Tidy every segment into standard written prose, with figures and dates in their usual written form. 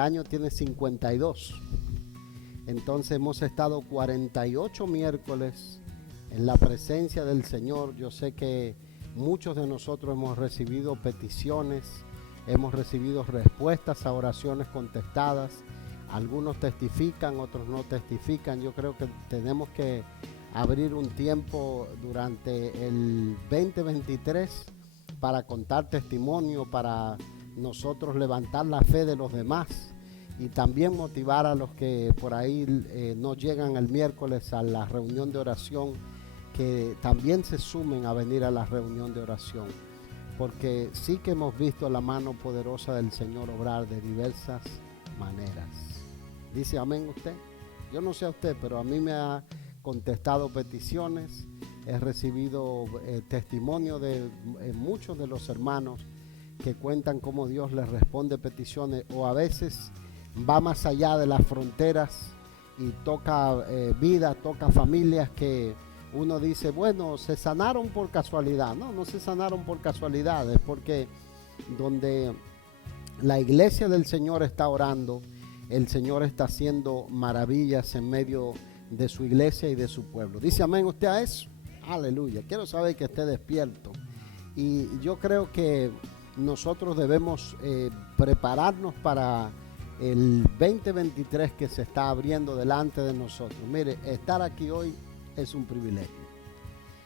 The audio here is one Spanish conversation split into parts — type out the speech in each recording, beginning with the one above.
año tiene 52. Entonces hemos estado 48 miércoles en la presencia del Señor. Yo sé que muchos de nosotros hemos recibido peticiones, hemos recibido respuestas a oraciones contestadas. Algunos testifican, otros no testifican. Yo creo que tenemos que abrir un tiempo durante el 2023 para contar testimonio, para nosotros levantar la fe de los demás y también motivar a los que por ahí no llegan el miércoles a la reunión de oración, que también se sumen a venir a la reunión de oración, porque sí que hemos visto la mano poderosa del Señor obrar de diversas maneras. ¿Dice amén usted? Yo no sé a usted, pero a mí me ha contestado peticiones, he recibido testimonio de muchos de los hermanos que cuentan cómo Dios les responde peticiones, o a veces va más allá de las fronteras y toca vida, toca familias que uno dice, bueno, se sanaron por casualidad. No, no se sanaron por casualidad, es porque donde la iglesia del Señor está orando, el Señor está haciendo maravillas en medio de su iglesia y de su pueblo. ¿Dice amén usted a eso? Aleluya. Quiero saber que esté despierto. Y yo creo que nosotros debemos prepararnos para el 2023 que se está abriendo delante de nosotros. Mire, estar aquí hoy es un privilegio.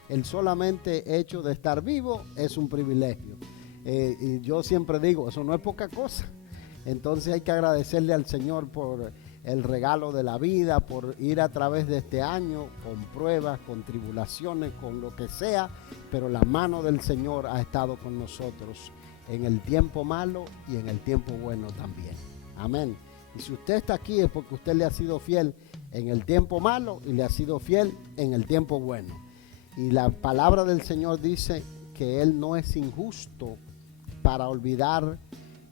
El solamente hecho de estar vivo es un privilegio. Y yo siempre digo, eso no es poca cosa. Entonces hay que agradecerle al Señor por el regalo de la vida, por ir a través de este año con pruebas, con tribulaciones, con lo que sea, pero la mano del Señor ha estado con nosotros en el tiempo malo y en el tiempo bueno también. Amén. Y si usted está aquí es porque usted le ha sido fiel en el tiempo malo y le ha sido fiel en el tiempo bueno. Y la palabra del Señor dice que Él no es injusto para olvidar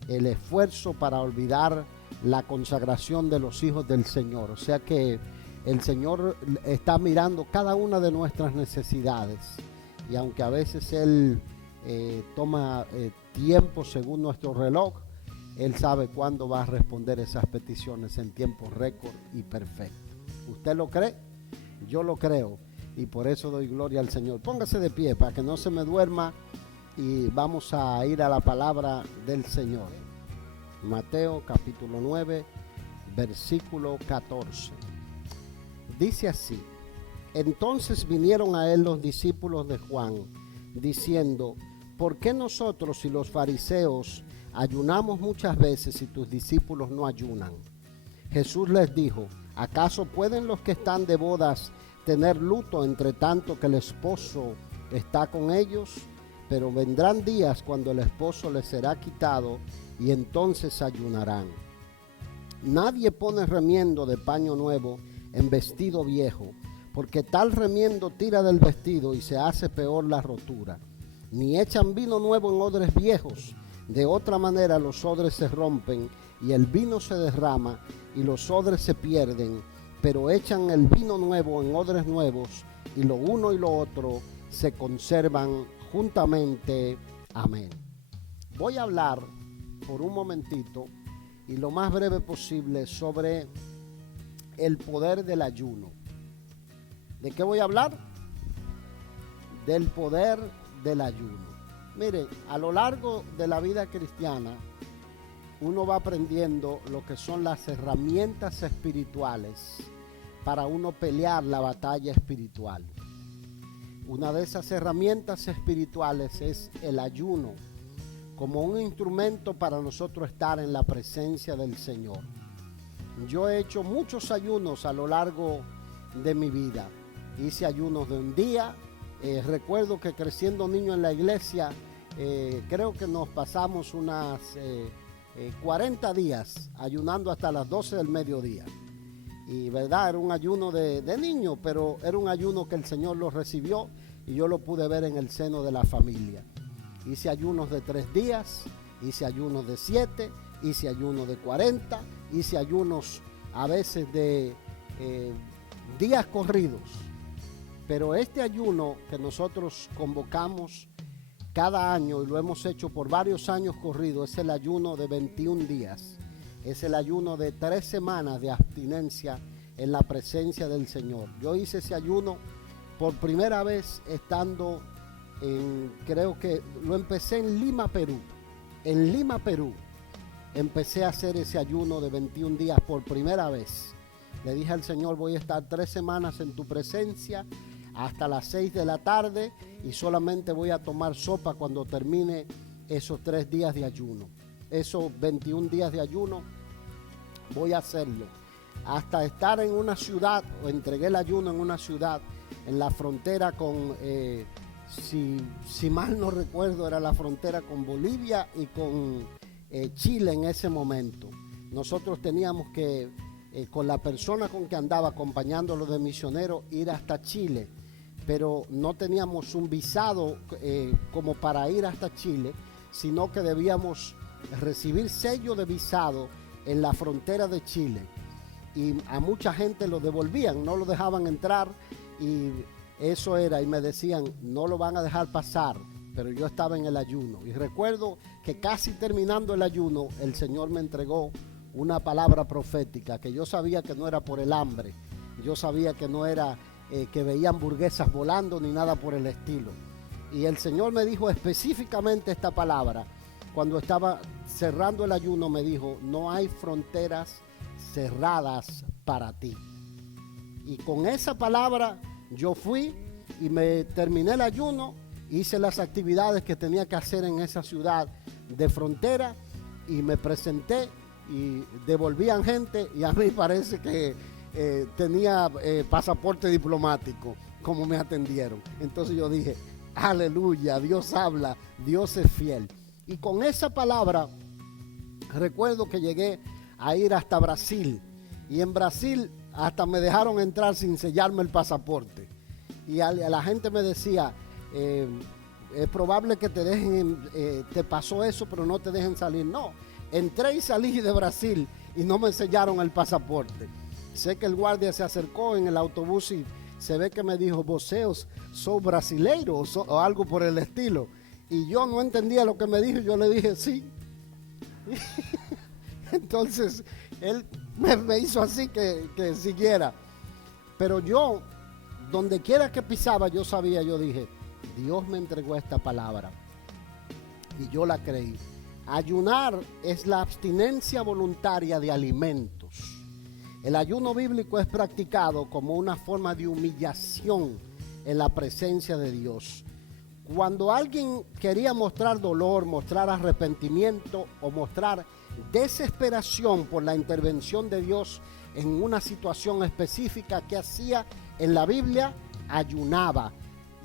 el esfuerzo, para olvidar la consagración de los hijos del Señor. O sea que el Señor está mirando cada una de nuestras necesidades, y aunque a veces Él toma tiempo según nuestro reloj, Él sabe cuándo va a responder esas peticiones en tiempo récord y perfecto. ¿Usted lo cree? Yo lo creo, y por eso doy gloria al Señor. Póngase de pie para que no se me duerma y vamos a ir a la palabra del Señor. Mateo capítulo 9, versículo 14. Dice así: entonces vinieron a él los discípulos de Juan, diciendo, ¿por qué nosotros y los fariseos ayunamos muchas veces y tus discípulos no ayunan? Jesús les dijo, ¿acaso pueden los que están de bodas tener luto entre tanto que el esposo está con ellos? Pero vendrán días cuando el esposo les será quitado y entonces ayunarán. Nadie pone remiendo de paño nuevo en vestido viejo, porque tal remiendo tira del vestido y se hace peor la rotura. Ni echan vino nuevo en odres viejos, de otra manera los odres se rompen y el vino se derrama y los odres se pierden, pero echan el vino nuevo en odres nuevos y lo uno y lo otro se conservan juntamente. Amén. Voy a hablar por un momentito y lo más breve posible sobre el poder del ayuno. ¿De qué voy a hablar? Del poder del ayuno. Mire, a lo largo de la vida cristiana uno va aprendiendo lo que son las herramientas espirituales para uno pelear la batalla espiritual. Una de esas herramientas espirituales es el ayuno, como un instrumento para nosotros estar en la presencia del Señor. Yo he hecho muchos ayunos a lo largo de mi vida. Hice ayunos de un día. Recuerdo que creciendo niño en la iglesia, creo que nos pasamos unas 40 días ayunando hasta las 12 del mediodía. Y verdad, era un ayuno de niño, pero era un ayuno que el Señor lo recibió y yo lo pude ver en el seno de la familia. Hice ayunos de 3 días, hice ayunos de 7, hice ayunos de 40, hice ayunos a veces de días corridos. Pero este ayuno que nosotros convocamos cada año y lo hemos hecho por varios años corridos es el ayuno de 21 días. Es el ayuno de 3 semanas de abstinencia en la presencia del Señor. Yo hice ese ayuno por primera vez estando creo que lo empecé en Lima, Perú. En Lima, Perú, empecé a hacer ese ayuno de 21 días por primera vez. Le dije al Señor, voy a estar 3 semanas en tu presencia hasta las 6 de la tarde y solamente voy a tomar sopa cuando termine esos 3 días de ayuno. Esos 21 días de ayuno voy a hacerlo. Hasta estar en una ciudad, o entregué el ayuno en una ciudad, en la frontera con, si mal no recuerdo, era la frontera con Bolivia y con Chile en ese momento. Nosotros teníamos que, con la persona con que andaba acompañándolo de misionero, ir hasta Chile, pero no teníamos un visado como para ir hasta Chile, sino que debíamos recibir sello de visado en la frontera de Chile. Y a mucha gente lo devolvían, no lo dejaban entrar, y eso era, y me decían, no lo van a dejar pasar, pero yo estaba en el ayuno. Y recuerdo que casi terminando el ayuno, el Señor me entregó una palabra profética, que yo sabía que no era por el hambre, yo sabía que no era que veía hamburguesas volando ni nada por el estilo. Y el Señor me dijo específicamente esta palabra. Cuando estaba cerrando el ayuno me dijo, no hay fronteras cerradas para ti. Y con esa palabra yo fui y me terminé el ayuno, hice las actividades que tenía que hacer en esa ciudad de frontera y me presenté y devolvían gente y a mí parece que tenía pasaporte diplomático como me atendieron. Entonces yo dije, aleluya, Dios habla, Dios es fiel. Y con esa palabra recuerdo que llegué a ir hasta Brasil, y en Brasil hasta me dejaron entrar sin sellarme el pasaporte, y a la gente me decía, es probable que te dejen, te pasó eso pero no te dejen salir. No, entré y salí de Brasil y no me sellaron el pasaporte. Sé que el guardia se acercó en el autobús y se ve que me dijo, voceos, ¿sos brasileiro o algo por el estilo? Y yo no entendía lo que me dijo, yo le dije sí. Entonces él me hizo así que siguiera. Pero yo, donde quiera que pisaba, yo sabía, yo dije, Dios me entregó esta palabra. Y yo la creí. Ayunar es la abstinencia voluntaria de alimentos. El ayuno bíblico es practicado como una forma de humillación en la presencia de Dios. Cuando alguien quería mostrar dolor, mostrar arrepentimiento o mostrar desesperación por la intervención de Dios en una situación específica, ¿qué hacía en la Biblia? Ayunaba,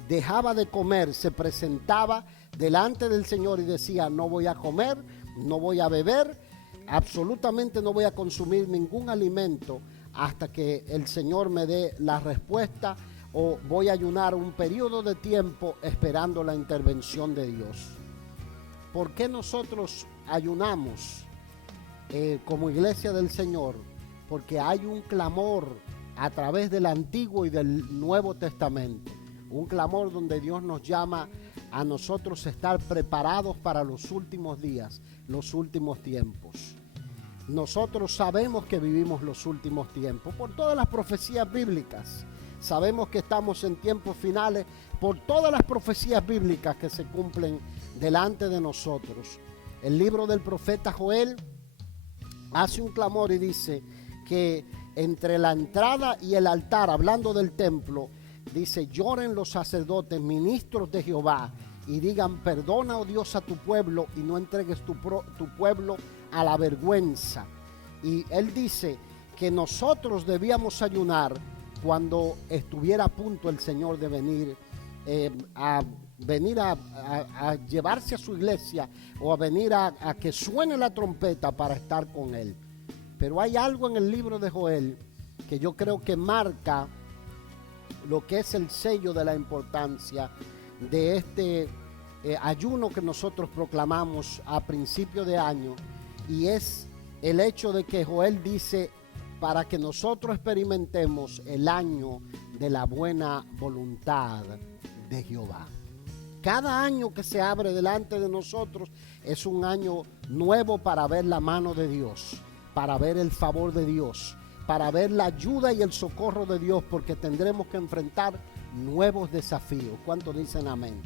dejaba de comer, se presentaba delante del Señor y decía, no voy a comer, no voy a beber, absolutamente no voy a consumir ningún alimento hasta que el Señor me dé la respuesta, o voy a ayunar un periodo de tiempo esperando la intervención de Dios. ¿Por qué nosotros ayunamos como iglesia del Señor? Porque hay un clamor a través del Antiguo y del Nuevo Testamento, un clamor donde Dios nos llama a nosotros estar preparados para los últimos días, los últimos tiempos. Nosotros sabemos que vivimos los últimos tiempos por todas las profecías bíblicas. Sabemos que estamos en tiempos finales por todas las profecías bíblicas que se cumplen delante de nosotros. El libro del profeta Joel hace un clamor y dice que entre la entrada y el altar, hablando del templo, dice, lloren los sacerdotes, ministros de Jehová, y digan, perdona, oh Dios, a tu pueblo y no entregues tu pueblo a la vergüenza. Y él dice que nosotros debíamos ayunar cuando estuviera a punto el Señor de venir a llevarse a su iglesia, o a venir a que suene la trompeta para estar con él. Pero hay algo en el libro de Joel que yo creo que marca lo que es el sello de la importancia de este ayuno que nosotros proclamamos a principio de año, y es el hecho de que Joel dice, para que nosotros experimentemos el año de la buena voluntad de Jehová. Cada año que se abre delante de nosotros es un año nuevo para ver la mano de Dios, para ver el favor de Dios, para ver la ayuda y el socorro de Dios, porque tendremos que enfrentar nuevos desafíos. ¿Cuántos dicen amén?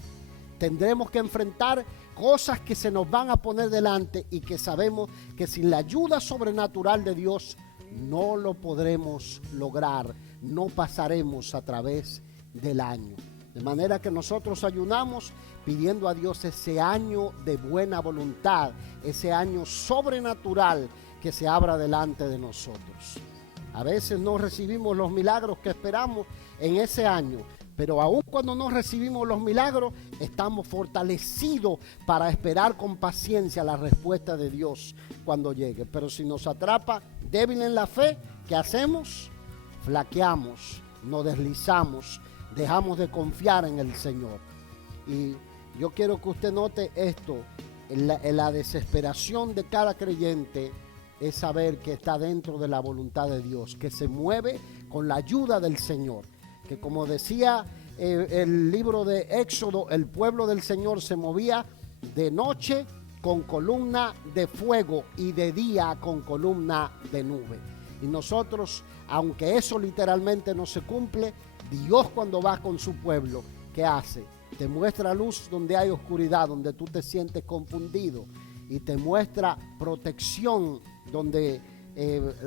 Tendremos que enfrentar cosas que se nos van a poner delante y que sabemos que sin la ayuda sobrenatural de Dios no lo podremos lograr, no pasaremos a través del año. De manera que nosotros ayunamos pidiendo a Dios ese año de buena voluntad, ese año sobrenatural que se abra delante de nosotros. A veces no recibimos los milagros que esperamos en ese año, pero aun cuando no recibimos los milagros, estamos fortalecidos para esperar con paciencia la respuesta de Dios cuando llegue. Pero si nos atrapa débil en la fe, ¿qué hacemos? Flaqueamos, nos deslizamos, dejamos de confiar en el Señor. Y yo quiero que usted note esto, en la desesperación de cada creyente es saber que está dentro de la voluntad de Dios, que se mueve con la ayuda del Señor. Que como decía el libro de Éxodo, el pueblo del Señor se movía de noche con columna de fuego y de día con columna de nube. Y nosotros, aunque eso literalmente no se cumple, Dios cuando va con su pueblo, ¿qué hace? Te muestra luz donde hay oscuridad, donde tú te sientes confundido, y te muestra protección donde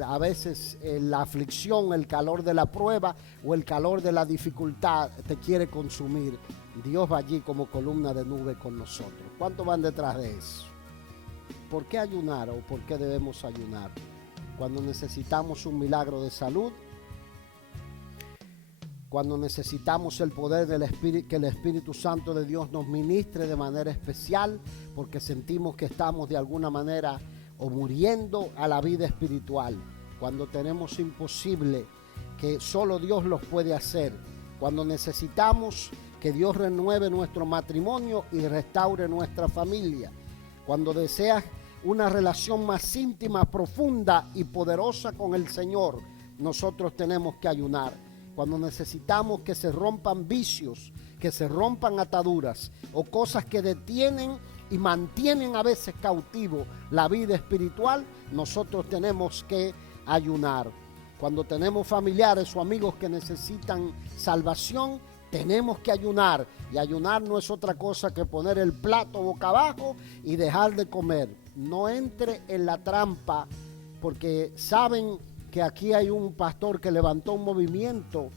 a veces la aflicción, el calor de la prueba o el calor de la dificultad te quiere consumir. Dios va allí como columna de nube con nosotros. ¿Cuántos van detrás de eso? ¿Por qué ayunar o por qué debemos ayunar? Cuando necesitamos un milagro de salud, cuando necesitamos el poder del Espíritu, que el Espíritu Santo de Dios nos ministre de manera especial, porque sentimos que estamos de alguna manera o muriendo a la vida espiritual, cuando tenemos imposible, que solo Dios los puede hacer, cuando necesitamos que Dios renueve nuestro matrimonio y restaure nuestra familia, cuando deseas una relación más íntima, profunda y poderosa con el Señor, nosotros tenemos que ayunar. Cuando necesitamos que se rompan vicios, que se rompan ataduras o cosas que detienen y mantienen a veces cautivo la vida espiritual, nosotros tenemos que ayunar. Cuando tenemos familiares o amigos que necesitan salvación, tenemos que ayunar. Y ayunar no es otra cosa que poner el plato boca abajo y dejar de comer. No entre en la trampa, porque saben que aquí hay un pastor que levantó un movimiento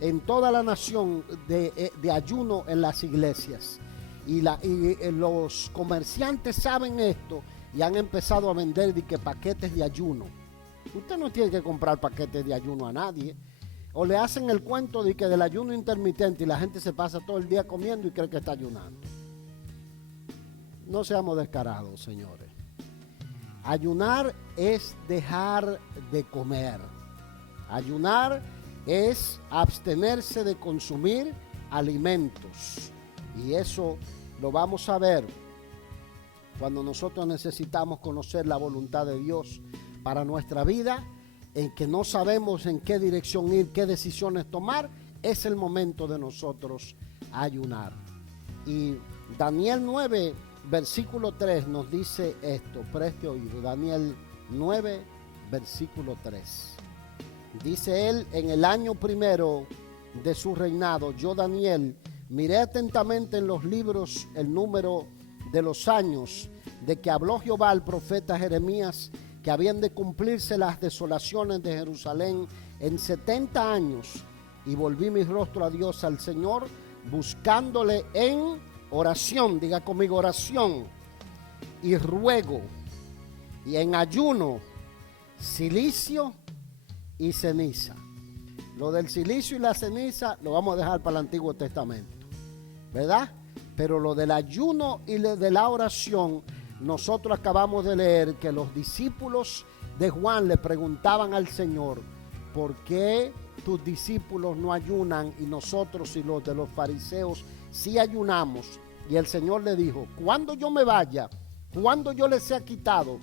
en toda la nación de ayuno en las iglesias. Y los comerciantes saben esto y han empezado a vender paquetes de ayuno. Usted no tiene que comprar paquetes de ayuno a nadie. O le hacen el cuento de que del ayuno intermitente y la gente se pasa todo el día comiendo y cree que está ayunando. No seamos descarados, señores. Ayunar es dejar de comer. Ayunar es abstenerse de consumir alimentos. Y eso lo vamos a ver cuando nosotros necesitamos conocer la voluntad de Dios para nuestra vida, en que no sabemos en qué dirección ir, qué decisiones tomar. Es el momento de nosotros ayunar. Y Daniel 9, versículo 3 nos dice esto, preste oído. Daniel 9, versículo 3. Dice él: en el año primero de su reinado, yo Daniel miré atentamente en los libros el número de los años de que habló Jehová al profeta Jeremías, que habían de cumplirse las desolaciones de Jerusalén en 70 años, y volví mi rostro a Dios, al Señor, buscándole en oración, diga conmigo oración, y ruego, y en ayuno, silicio y ceniza. Lo del silicio y la ceniza lo vamos a dejar para el Antiguo Testamento, ¿verdad? Pero lo del ayuno y de la oración, nosotros acabamos de leer que los discípulos de Juan le preguntaban al Señor: ¿por qué tus discípulos no ayunan y nosotros y los de los fariseos sí ayunamos? Y el Señor le dijo: cuando yo me vaya, cuando yo les sea quitado,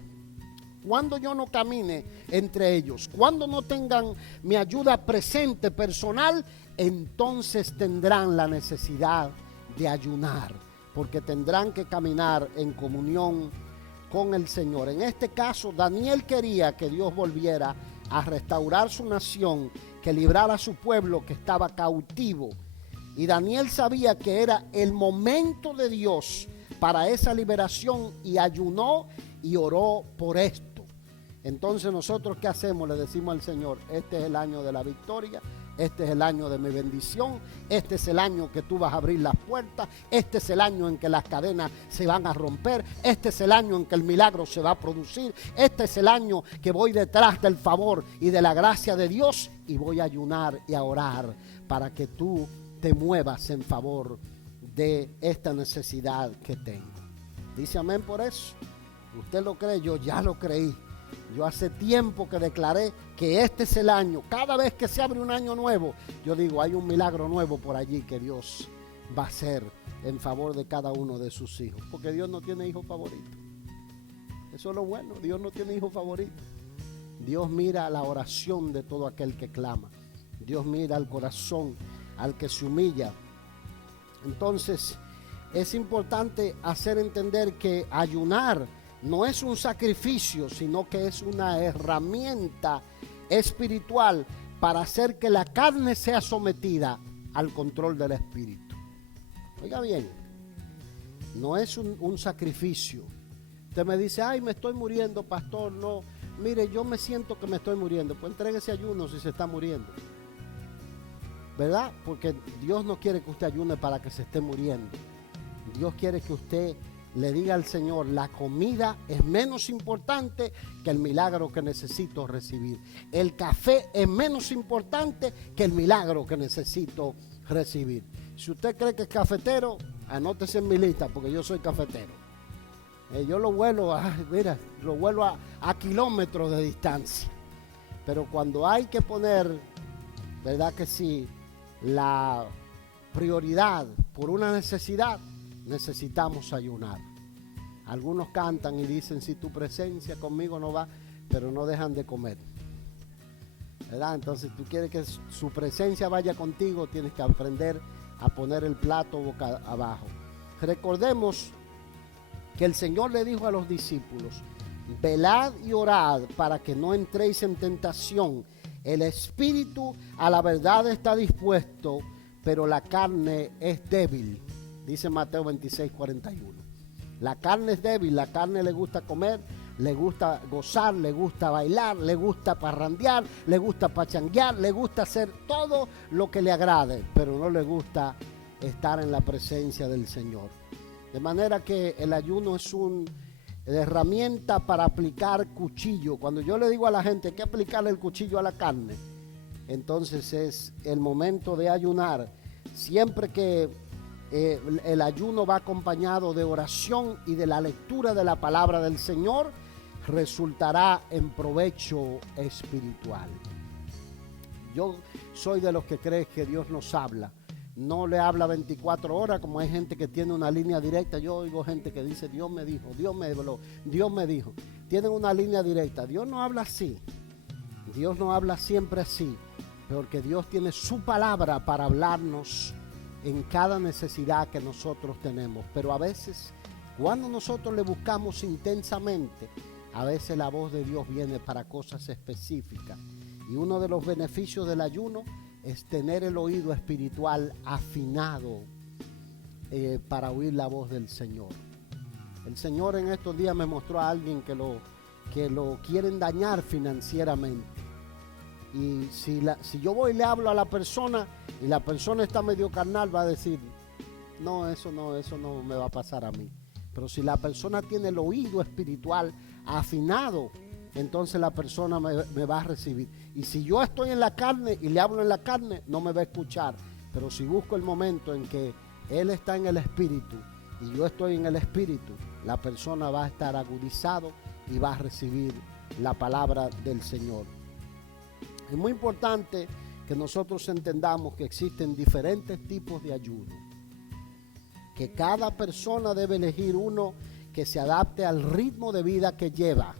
cuando yo no camine entre ellos, cuando no tengan mi ayuda presente, personal, entonces tendrán la necesidad de ayunar, porque tendrán que caminar en comunión con el Señor. En este caso, Daniel quería que Dios volviera a restaurar su nación, que librara a su pueblo que estaba cautivo. Y Daniel sabía que era el momento de Dios para esa liberación y ayunó y oró por esto. Entonces nosotros, ¿qué hacemos? Le decimos al Señor, este es el año de la victoria, este es el año de mi bendición, este es el año que tú vas a abrir las puertas, este es el año en que las cadenas se van a romper, este es el año en que el milagro se va a producir, este es el año que voy detrás del favor y de la gracia de Dios y voy a ayunar y a orar para que tú te muevas en favor de esta necesidad que tengo. Dice amén por eso. Usted lo cree, yo ya lo creí. Yo hace tiempo que declaré que este es el año. Cada vez que se abre un año nuevo, yo digo, hay un milagro nuevo por allí que Dios va a hacer en favor de cada uno de sus hijos. Porque Dios no tiene hijos favoritos. Eso es lo bueno, Dios no tiene hijos favoritos. Dios mira la oración de todo aquel que clama. Dios mira al corazón, al que se humilla. Entonces, es importante hacer entender que ayunar no es un sacrificio, sino que es una herramienta espiritual para hacer que la carne sea sometida al control del espíritu. Oiga bien, no es un sacrificio. Usted me dice, ay, me estoy muriendo, pastor. No, mire, yo me siento que me estoy muriendo. Pues entréguese ayuno si se está muriendo. ¿Verdad? Porque Dios no quiere que usted ayune para que se esté muriendo. Dios quiere que usted le diga al Señor, la comida es menos importante que el milagro que necesito recibir. El café es menos importante que el milagro que necesito recibir. Si usted cree que es cafetero, anótese en mi lista porque yo soy cafetero. Yo lo vuelo a kilómetros de distancia. Pero cuando hay que poner, ¿verdad que sí?, la prioridad por una necesidad, necesitamos ayunar. Algunos cantan y dicen, si tu presencia conmigo no va, pero no dejan de comer, ¿verdad? Entonces tú quieres que su presencia vaya contigo, tienes que aprender a poner el plato boca abajo. Recordemos que el Señor le dijo a los discípulos, velad y orad para que no entréis en tentación. El espíritu a la verdad está dispuesto, pero la carne es débil. Dice Mateo 26:41. La carne es débil, la carne le gusta comer, le gusta gozar, le gusta bailar, le gusta parrandear, le gusta pachanguear, le gusta hacer todo lo que le agrade, pero no le gusta estar en la presencia del Señor. De manera que el ayuno es una herramienta para aplicar cuchillo. Cuando yo le digo a la gente que aplicarle el cuchillo a la carne, entonces es el momento de ayunar. Siempre que el ayuno va acompañado de oración y de la lectura de la palabra del Señor, resultará en provecho espiritual. Yo soy de los que creen que Dios nos habla. No le habla 24 horas como hay gente que tiene una línea directa. Yo oigo gente que dice, Dios me dijo, Dios me habló, Dios me dijo. Tienen una línea directa. Dios no habla así. Dios no habla siempre así, porque Dios tiene su palabra para hablarnos en cada necesidad que nosotros tenemos. Pero a veces, cuando nosotros le buscamos intensamente, a veces la voz de Dios viene para cosas específicas. Y uno de los beneficios del ayuno es tener el oído espiritual afinado para oír la voz del Señor. El Señor en estos días me mostró a alguien que lo quieren dañar financieramente. Y si yo voy y le hablo a la persona y la persona está medio carnal, va a decir, no, eso no me va a pasar a mí. Pero si la persona tiene el oído espiritual afinado, entonces la persona me va a recibir. Y si yo estoy en la carne y le hablo en la carne, no me va a escuchar. Pero si busco el momento en que Él está en el espíritu y yo estoy en el espíritu, la persona va a estar agudizado y va a recibir la palabra del Señor. Es muy importante que nosotros entendamos que existen diferentes tipos de ayuno, que cada persona debe elegir uno que se adapte al ritmo de vida que lleva.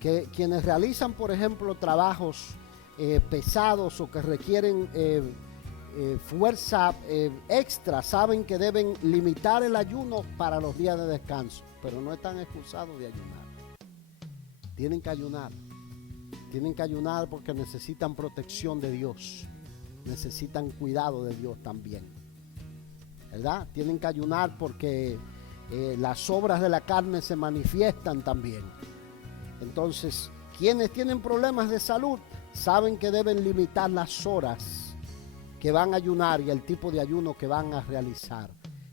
Que quienes realizan, por ejemplo, trabajos pesados o que requieren fuerza extra, saben que deben limitar el ayuno para los días de descanso, pero no están excusados de ayunar. Tienen que ayunar. Tienen que ayunar porque necesitan protección de Dios. Necesitan cuidado de Dios también, ¿verdad? Tienen que ayunar porque las obras de la carne se manifiestan también. Entonces, quienes tienen problemas de salud saben que deben limitar las horas que van a ayunar y el tipo de ayuno que van a realizar.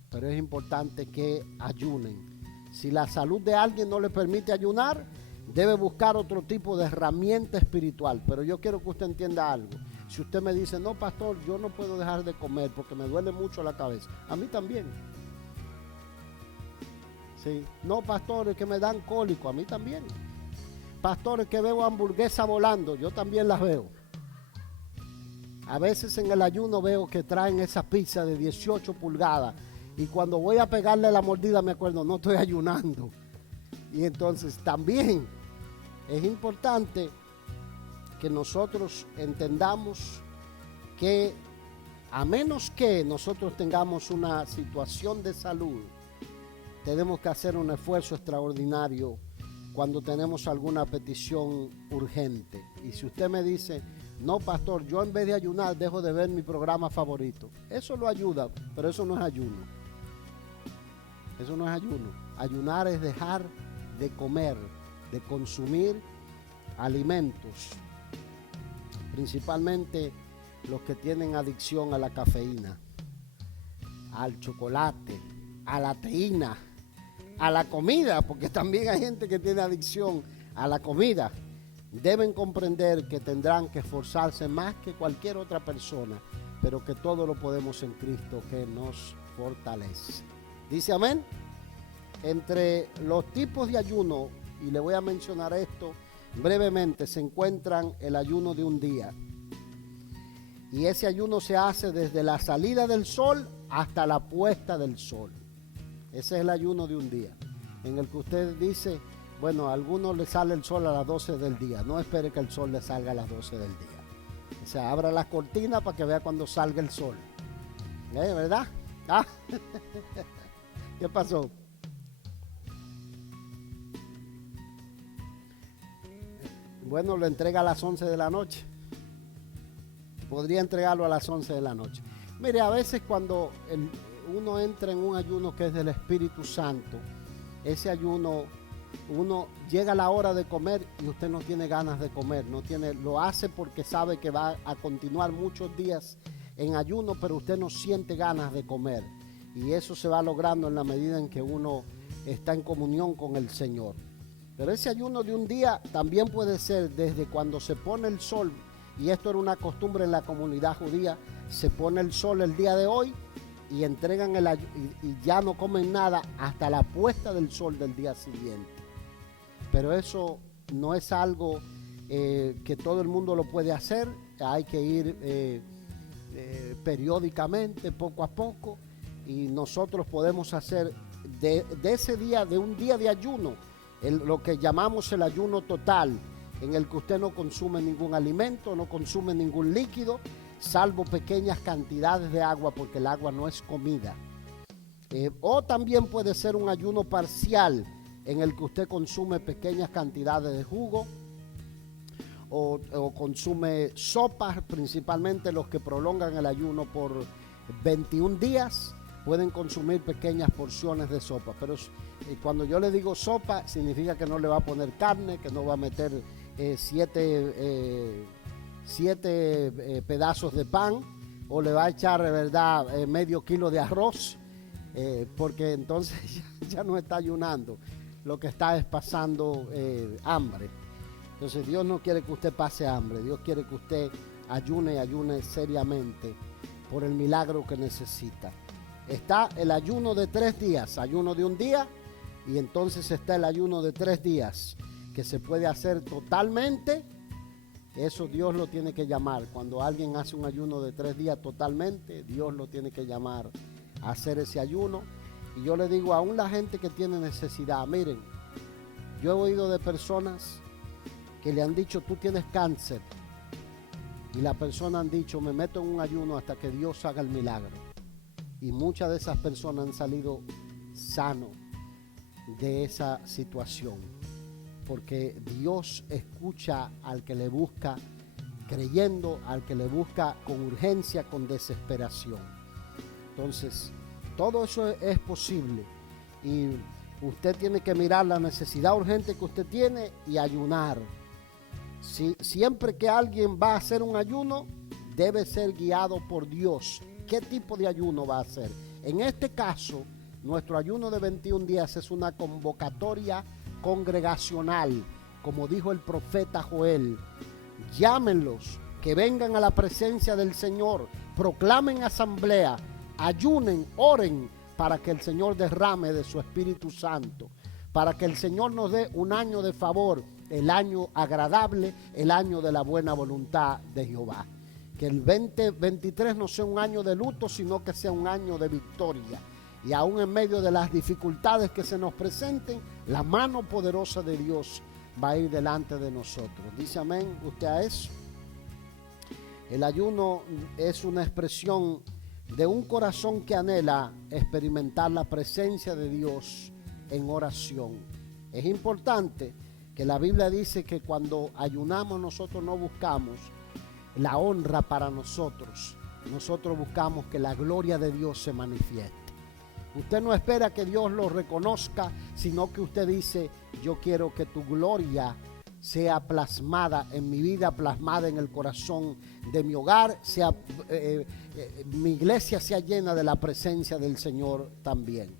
Pero es importante que ayunen. Si la salud de alguien no le permite ayunar, debe buscar otro tipo de herramienta espiritual. Pero yo quiero que usted entienda algo. Si usted me dice, no, pastor, yo no puedo dejar de comer porque me duele mucho la cabeza. A mí también. Sí. No, pastor, es que me dan cólico. A mí también. Pastor, es que veo hamburguesa volando. Yo también las veo. A veces en el ayuno veo que traen esa pizza de 18 pulgadas. Y cuando voy a pegarle la mordida me acuerdo, no estoy ayunando. Y entonces también es importante que nosotros entendamos que a menos que nosotros tengamos una situación de salud, tenemos que hacer un esfuerzo extraordinario cuando tenemos alguna petición urgente. Y si usted me dice, no, pastor, yo en vez de ayunar dejo de ver mi programa favorito, eso lo ayuda, pero eso no es ayuno. Eso no es ayuno. Ayunar es dejar de comer, de consumir alimentos, principalmente los que tienen adicción a la cafeína, al chocolate, a la teína, a la comida, porque también hay gente que tiene adicción a la comida. Deben comprender que tendrán que esforzarse más que cualquier otra persona, pero que todo lo podemos en Cristo que nos fortalece. ¿Dice amén? Entre los tipos de ayuno, y le voy a mencionar esto brevemente, se encuentran el ayuno de un día. Y ese ayuno se hace desde la salida del sol hasta la puesta del sol. Ese es el ayuno de un día, en el que usted dice, bueno, a algunos le sale el sol a las 12 del día. No espere que el sol le salga a las 12 del día. O sea, abra las cortinas para que vea cuando salga el sol. ¿Verdad? ¿Ah? ¿Qué pasó? Bueno, lo entrega a las 11 de la noche. Podría entregarlo a las 11 de la noche. Mire, a veces cuando uno entra en un ayuno que es del Espíritu Santo, ese ayuno, uno llega a la hora de comer y usted no tiene ganas de comer, lo hace porque sabe que va a continuar muchos días en ayuno, pero usted no siente ganas de comer. Y eso se va logrando en la medida en que uno está en comunión con el Señor. Pero ese ayuno de un día también puede ser desde cuando se pone el sol, y esto era una costumbre en la comunidad judía, se pone el sol el día de hoy y entregan el ayuno y ya no comen nada hasta la puesta del sol del día siguiente. Pero eso no es algo que todo el mundo lo puede hacer, hay que ir periódicamente, poco a poco, y nosotros podemos hacer de ese día, de un día de ayuno, lo que llamamos el ayuno total, en el que usted no consume ningún alimento, no consume ningún líquido, salvo pequeñas cantidades de agua, porque el agua no es comida. O también puede ser un ayuno parcial, en el que usted consume pequeñas cantidades de jugo, o consume sopas, principalmente los que prolongan el ayuno por 21 días, pueden consumir pequeñas porciones de sopa. Pero cuando yo le digo sopa, significa que no le va a poner carne, que no va a meter 7 pedazos de pan, o le va a echar, de verdad, medio kilo de arroz, porque entonces ya no está ayunando, lo que está es pasando hambre. Entonces Dios no quiere que usted pase hambre, Dios quiere que usted ayune seriamente por el milagro que necesita. Está el ayuno de 3 días, ayuno de un día, y entonces está el ayuno de 3 días, que se puede hacer totalmente. Eso Dios lo tiene que llamar. Cuando alguien hace un ayuno de 3 días totalmente, Dios lo tiene que llamar a hacer ese ayuno. Y yo le digo, aún la gente que tiene necesidad, miren, yo he oído de personas que le han dicho, tú tienes cáncer, Y la persona han dicho, me meto en un ayuno hasta que Dios haga el milagro. Y muchas de esas personas han salido sanos de esa situación. Porque Dios escucha al que le busca creyendo, al que le busca con urgencia, con desesperación. Entonces, todo eso es posible. Y usted tiene que mirar la necesidad urgente que usted tiene y ayunar. Siempre que alguien va a hacer un ayuno, debe ser guiado por Dios. ¿Qué tipo de ayuno va a hacer? En este caso, nuestro ayuno de 21 días es una convocatoria congregacional, como dijo el profeta Joel. Llámenlos, que vengan a la presencia del Señor, proclamen asamblea, ayunen, oren, para que el Señor derrame de su Espíritu Santo, para que el Señor nos dé un año de favor, el año agradable, el año de la buena voluntad de Jehová. Que el 2023 no sea un año de luto, sino que sea un año de victoria. Y aún en medio de las dificultades que se nos presenten, la mano poderosa de Dios va a ir delante de nosotros. Dice amén usted a eso. El ayuno es una expresión de un corazón que anhela experimentar la presencia de Dios en oración. Es importante que la Biblia dice que cuando ayunamos nosotros no buscamos la honra para nosotros. Nosotros buscamos que la gloria de Dios se manifieste. Usted no espera que Dios lo reconozca, sino que usted dice, yo quiero que tu gloria sea plasmada en mi vida, plasmada en el corazón de mi hogar, mi iglesia sea llena de la presencia del Señor también.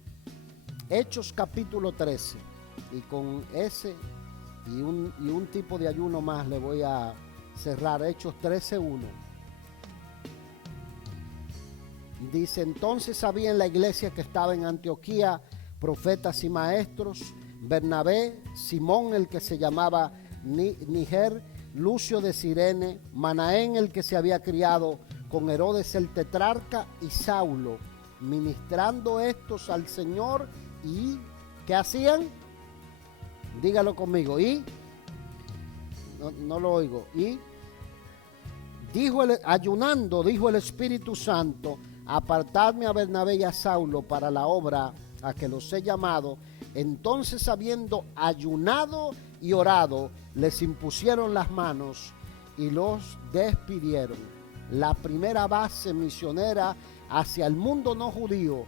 Hechos capítulo 13, y con ese y un tipo de ayuno más le voy a cerrar. Hechos 13:1. Dice, entonces había en la iglesia que estaba en Antioquía profetas y maestros, Bernabé, Simón el que se llamaba Níger, Lucio de Cirene, Manaén el que se había criado con Herodes el tetrarca y Saulo, ministrando estos al Señor. ¿Y qué hacían? Dígalo conmigo. ¿Y? No lo oigo. ¿Y? Ayunando, dijo el Espíritu Santo, apartadme a Bernabé y a Saulo para la obra a que los he llamado. Entonces, habiendo ayunado y orado, les impusieron las manos y los despidieron. La primera base misionera hacia el mundo no judío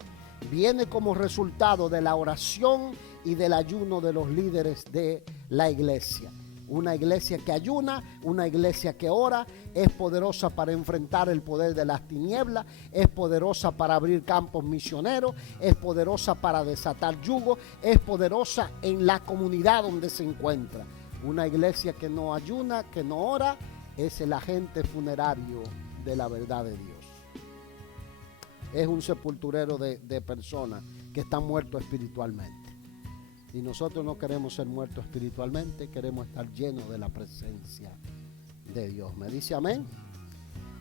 viene como resultado de la oración y del ayuno de los líderes de la iglesia. Una iglesia que ayuna, una iglesia que ora, es poderosa para enfrentar el poder de las tinieblas, es poderosa para abrir campos misioneros, es poderosa para desatar yugo, es poderosa en la comunidad donde se encuentra. Una iglesia que no ayuna, que no ora, es el agente funerario de la verdad de Dios. Es un sepulturero de personas que están muertos espiritualmente. Y nosotros no queremos ser muertos espiritualmente, queremos estar llenos de la presencia de Dios. ¿Me dice amén?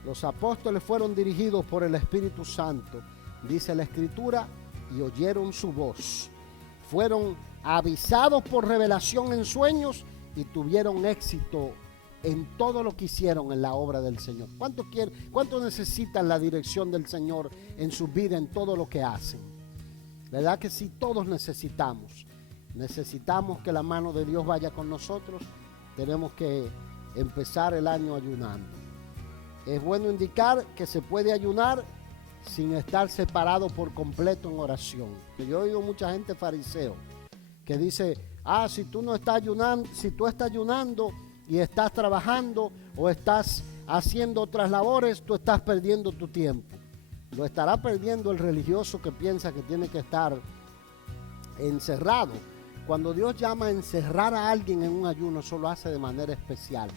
Los apóstoles fueron dirigidos por el Espíritu Santo, dice la Escritura, y oyeron su voz. Fueron avisados por revelación en sueños y tuvieron éxito en todo lo que hicieron en la obra del Señor. ¿Cuánto necesitan la dirección del Señor en su vida, en todo lo que hacen? ¿Verdad que sí? Todos necesitamos que la mano de Dios vaya con nosotros. Tenemos que empezar el año ayunando. Es bueno indicar que se puede ayunar sin estar separado por completo en oración. Yo he oído mucha gente fariseo que dice, si tú estás ayunando y estás trabajando o estás haciendo otras labores, tú estás perdiendo tu tiempo. Lo estará perdiendo el religioso que piensa que tiene que estar encerrado. Cuando Dios llama a encerrar a alguien en un ayuno, eso lo hace de manera especial.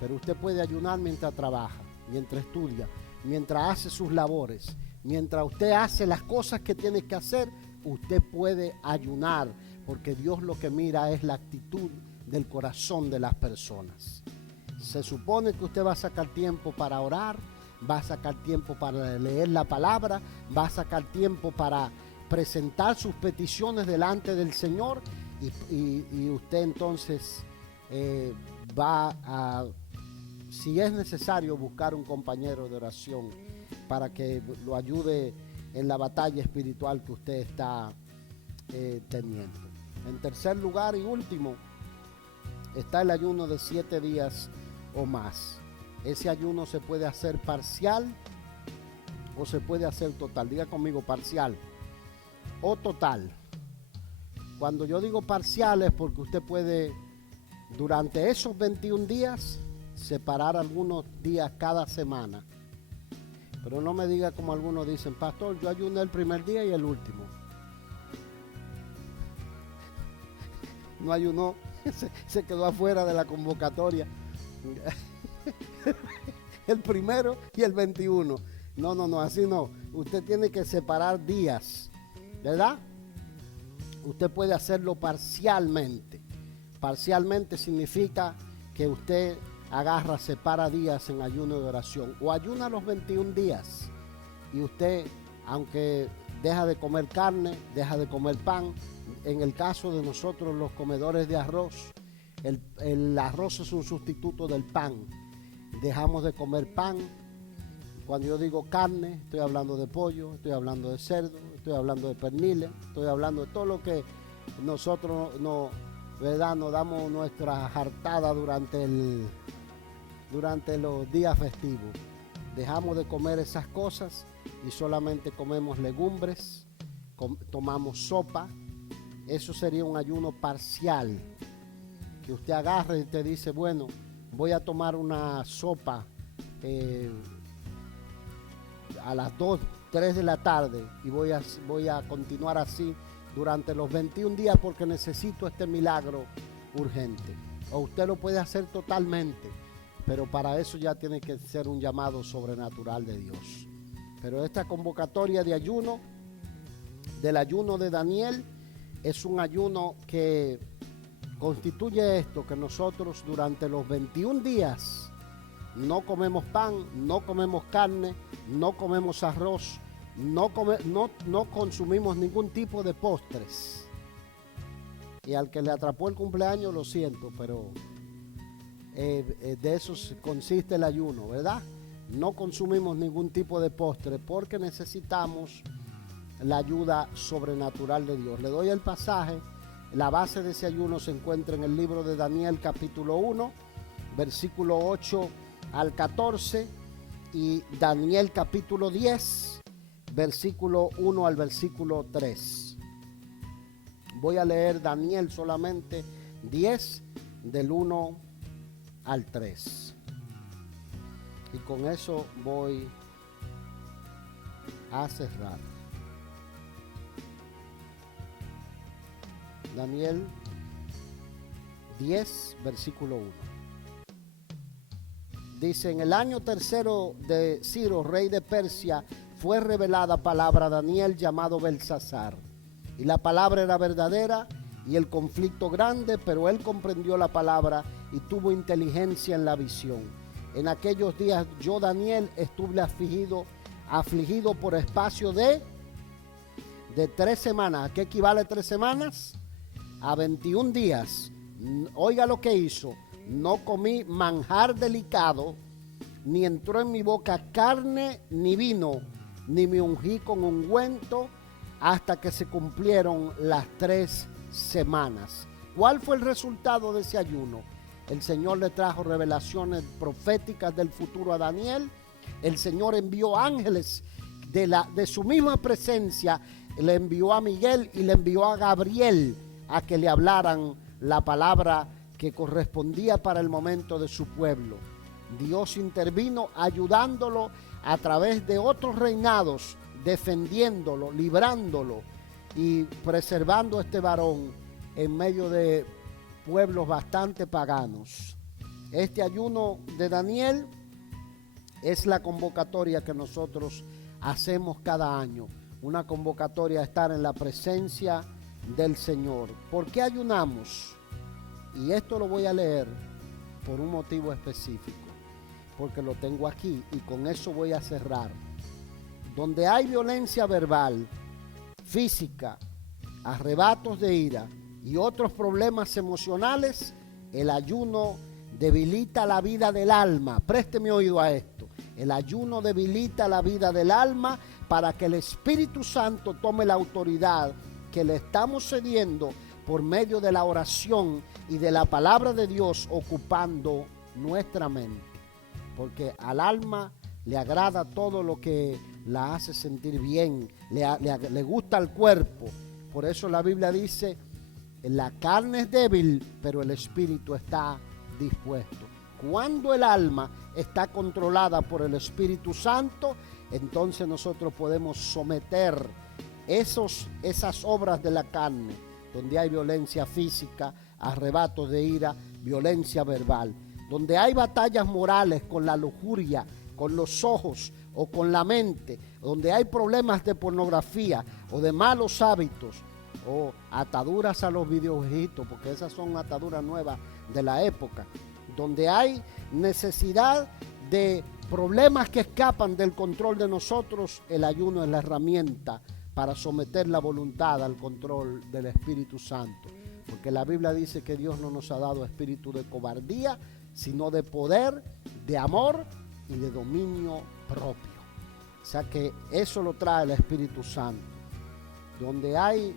Pero usted puede ayunar mientras trabaja, mientras estudia, mientras hace sus labores, mientras usted hace las cosas que tiene que hacer, usted puede ayunar, porque Dios lo que mira es la actitud del corazón de las personas. Se supone que usted va a sacar tiempo para orar, va a sacar tiempo para leer la palabra, va a sacar tiempo para presentar sus peticiones delante del Señor y usted entonces va a si es necesario, buscar un compañero de oración para que lo ayude en la batalla espiritual que usted está teniendo. En tercer lugar y último, está el ayuno de 7 días o más. Ese ayuno se puede hacer parcial o se puede hacer total. Diga conmigo, parcial o total. Cuando yo digo parcial es porque usted puede, durante esos 21 días, separar algunos días cada semana. Pero no me diga como algunos dicen, pastor, yo ayuné el primer día y el último. No ayunó, se quedó afuera de la convocatoria. El primero y el 21. No, así no. Usted tiene que separar días, ¿verdad? Usted puede hacerlo parcialmente. Parcialmente significa que usted separa días en ayuno de oración. O ayuna los 21 días. Y usted, aunque deja de comer carne, deja de comer pan. En el caso de nosotros los comedores de arroz, el arroz es un sustituto del pan. Dejamos de comer pan. Cuando yo digo carne, estoy hablando de pollo, estoy hablando de cerdo, estoy hablando de perniles, estoy hablando de todo lo que nosotros ¿verdad? Nos damos nuestra jartada durante los días festivos. Dejamos de comer esas cosas y solamente comemos legumbres, tomamos sopa. Eso sería un ayuno parcial, que usted agarre y te dice, bueno, voy a tomar una sopa a las 2, 3 de la tarde y voy a continuar así durante los 21 días porque necesito este milagro urgente. O usted lo puede hacer totalmente, pero para eso ya tiene que ser un llamado sobrenatural de Dios. Pero esta convocatoria de ayuno, del ayuno de Daniel, es un ayuno que constituye esto, que nosotros durante los 21 días no comemos pan, no comemos carne, no comemos arroz, no consumimos ningún tipo de postres. Y al que le atrapó el cumpleaños, lo siento, pero de eso consiste el ayuno, ¿verdad? No consumimos ningún tipo de postre porque necesitamos la ayuda sobrenatural de Dios. Le doy el pasaje. La base de ese ayuno se encuentra en el libro de Daniel capítulo 1, versículo 8 al 14, y Daniel capítulo 10, versículo 1 al versículo 3. Voy a leer Daniel solamente 10, del 1 al 3. Y con eso voy a cerrar. Daniel 10, versículo 1. Dice, en el año tercero de Ciro, rey de Persia, fue revelada palabra a Daniel llamado Belsasar. Y la palabra era verdadera y el conflicto grande, pero él comprendió la palabra y tuvo inteligencia en la visión. En aquellos días yo, Daniel, estuve afligido por espacio de 3 semanas. ¿A qué equivale 3 semanas? A 21 días. Oiga lo que hizo. No comí manjar delicado, ni entró en mi boca carne ni vino, ni me ungí con ungüento hasta que se cumplieron las 3 semanas. ¿Cuál fue el resultado de ese ayuno? El Señor le trajo revelaciones proféticas del futuro a Daniel. El Señor envió ángeles de su misma presencia. Le envió a Miguel y le envió a Gabriel a que le hablaran la palabra que correspondía para el momento de su pueblo. Dios intervino ayudándolo a través de otros reinados, defendiéndolo, librándolo y preservando a este varón en medio de pueblos bastante paganos. Este ayuno de Daniel es la convocatoria que nosotros hacemos cada año, una convocatoria a estar en la presencia del Señor. ¿Por qué ayunamos? Y esto lo voy a leer por un motivo específico, porque lo tengo aquí y con eso voy a cerrar. Donde hay violencia verbal, física, arrebatos de ira y otros problemas emocionales, el ayuno debilita la vida del alma. Présteme oído a esto. El ayuno debilita la vida del alma para que el Espíritu Santo tome la autoridad que le estamos cediendo por medio de la oración y de la palabra de Dios, ocupando nuestra mente. Porque al alma le agrada todo lo que la hace sentir bien, le gusta al cuerpo. Por eso la Biblia dice, la carne es débil, pero el espíritu está dispuesto. Cuando el alma está controlada por el Espíritu Santo, entonces nosotros podemos someter esas obras de la carne, donde hay violencia física, arrebatos de ira, violencia verbal, donde hay batallas morales con la lujuria, con los ojos o con la mente, donde hay problemas de pornografía o de malos hábitos o ataduras a los videojuegos, porque esas son ataduras nuevas de la época, donde hay necesidad de problemas que escapan del control de nosotros. El ayuno es la herramienta para someter la voluntad al control del Espíritu Santo, porque la Biblia dice que Dios no nos ha dado espíritu de cobardía, sino de poder, de amor y de dominio propio. O sea que eso lo trae el Espíritu Santo. Donde hay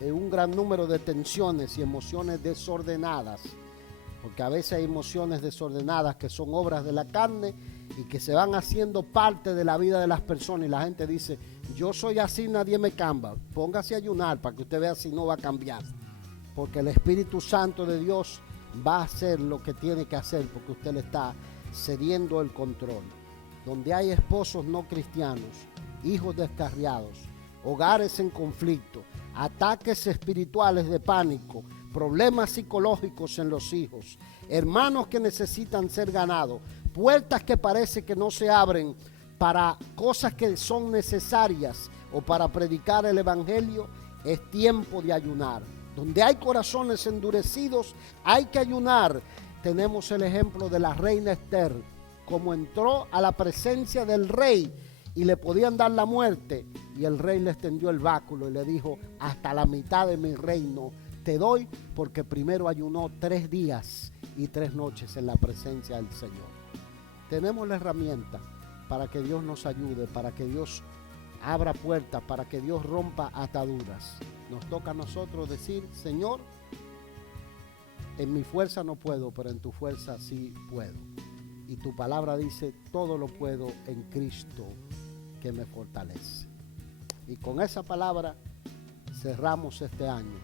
un gran número de tensiones y emociones desordenadas, porque a veces hay emociones desordenadas que son obras de la carne y que se van haciendo parte de la vida de las personas, y la gente dice, yo soy así, nadie me cambia. Póngase a ayunar para que usted vea si no va a cambiar, porque el Espíritu Santo de Dios va a hacer lo que tiene que hacer, porque usted le está cediendo el control. Donde hay esposos no cristianos, hijos descarriados, hogares en conflicto, ataques espirituales de pánico, problemas psicológicos en los hijos, hermanos que necesitan ser ganados, puertas que parece que no se abren para cosas que son necesarias o para predicar el evangelio, es tiempo de ayunar. Donde hay corazones endurecidos, hay que ayunar. Tenemos el ejemplo de la reina Esther, como entró a la presencia del rey y le podían dar la muerte, y el rey le extendió el báculo y le dijo, hasta la mitad de mi reino te doy, porque primero ayunó 3 días y 3 noches en la presencia del Señor. Tenemos la herramienta para que Dios nos ayude, para que Dios abra puertas, para que Dios rompa ataduras. Nos toca a nosotros decir, Señor, en mi fuerza no puedo, pero en tu fuerza sí puedo. Y tu palabra dice, todo lo puedo en Cristo que me fortalece. Y con esa palabra cerramos este año.